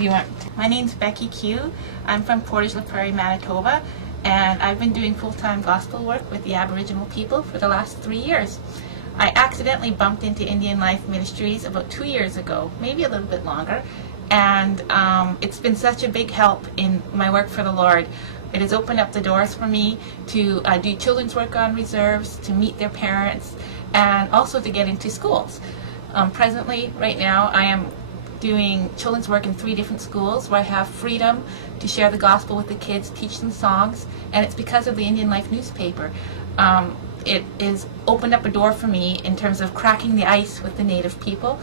Do you want? My name's Becky Q. I'm from Portage La Prairie, Manitoba, and I've been doing full-time gospel work with the Aboriginal people for the last 3 years. I accidentally bumped into Indian Life Ministries about 2 years ago, maybe a little bit longer, and it's been such a big help in my work for the Lord. It has opened up the doors for me to do children's work on reserves, to meet their parents, and also to get into schools. Presently, right now, I am doing children's work in 3 different schools where I have freedom to share the gospel with the kids, teach them songs, and it's because of the Indian Life newspaper. It has opened up a door for me in terms of cracking the ice with the Native people.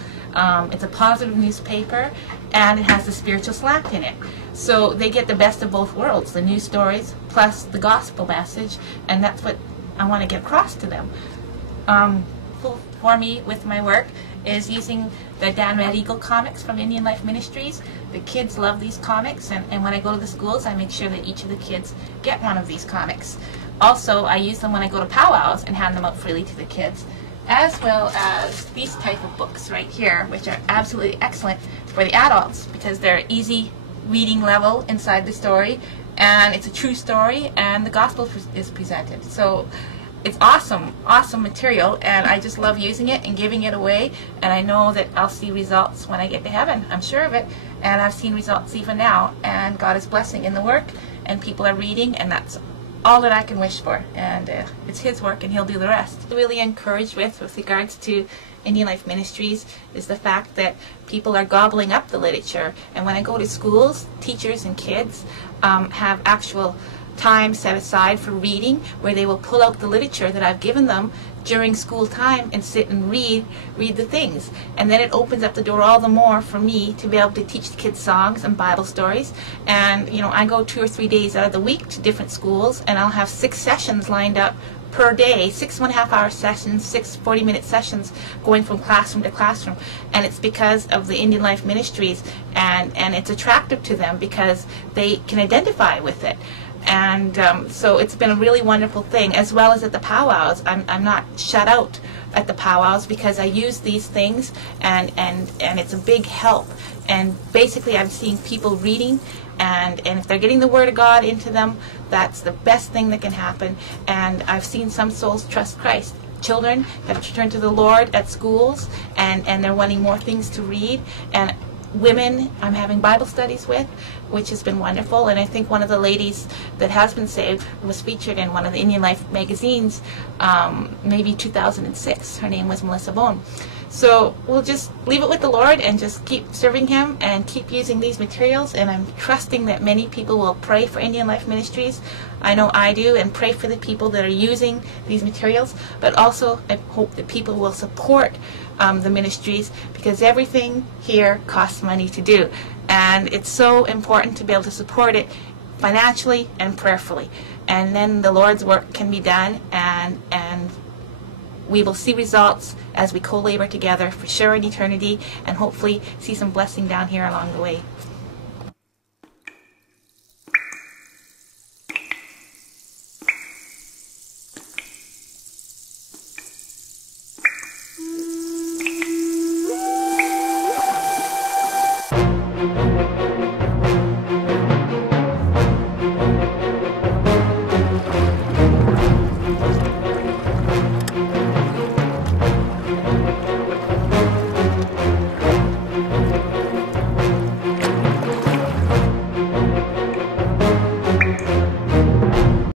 It's a positive newspaper, and it has the spiritual slant in it. So they get the best of both worlds, the news stories plus the gospel message, and that's what I want to get across to them. For me, with my work, is using the Dan Red Eagle comics from Indian Life Ministries. The kids love these comics, and when I go to the schools, I make sure that each of the kids get one of these comics. Also, I use them when I go to powwows and hand them out freely to the kids, as well as these type of books right here, which are absolutely excellent for the adults because they're easy reading level inside the story, and it's a true story, and the gospel is presented. So it's awesome material, and I just love using it and giving it away, and I know that I'll see results when I get to heaven. I'm sure of it, and I've seen results even now, and God is blessing in the work, and people are reading, and that's all that I can wish for, and it's His work, and He'll do the rest. Really encouraged with regards to Indian Life Ministries is the fact that people are gobbling up the literature, and when I go to schools, teachers and kids have actual time set aside for reading, where they will pull out the literature that I've given them during school time and sit and read the things, and then it opens up the door all the more for me to be able to teach the kids songs and Bible stories. And you know, I go 2 or 3 days out of the week to different schools, and I'll have 6 sessions lined up per day, 6 1.5-hour sessions, 6 40-minute sessions going from classroom to classroom, and it's because of the Indian Life Ministries, and it's attractive to them because they can identify with it. And so it's been a really wonderful thing, as well as at the powwows. I'm not shut out at the powwows because I use these things, and it's a big help. And basically I'm seeing people reading, and if they're getting the Word of God into them, that's the best thing that can happen. And I've seen some souls trust Christ. Children have turned to the Lord at schools, and they're wanting more things to read. And women I'm having Bible studies with, which has been wonderful. And I think one of the ladies that has been saved was featured in one of the Indian Life magazines, maybe 2006. Her name was Melissa Bone. So we'll just leave it with the Lord and just keep serving Him and keep using these materials, and I'm trusting that many people will pray for Indian Life Ministries. I know I do, and pray for the people that are using these materials, but also I hope that people will support the ministries, because everything here costs money to do, and it's so important to be able to support it financially and prayerfully, and then the Lord's work can be done, and we will see results as we co-labor together for sure in eternity, and hopefully see some blessing down here along the way.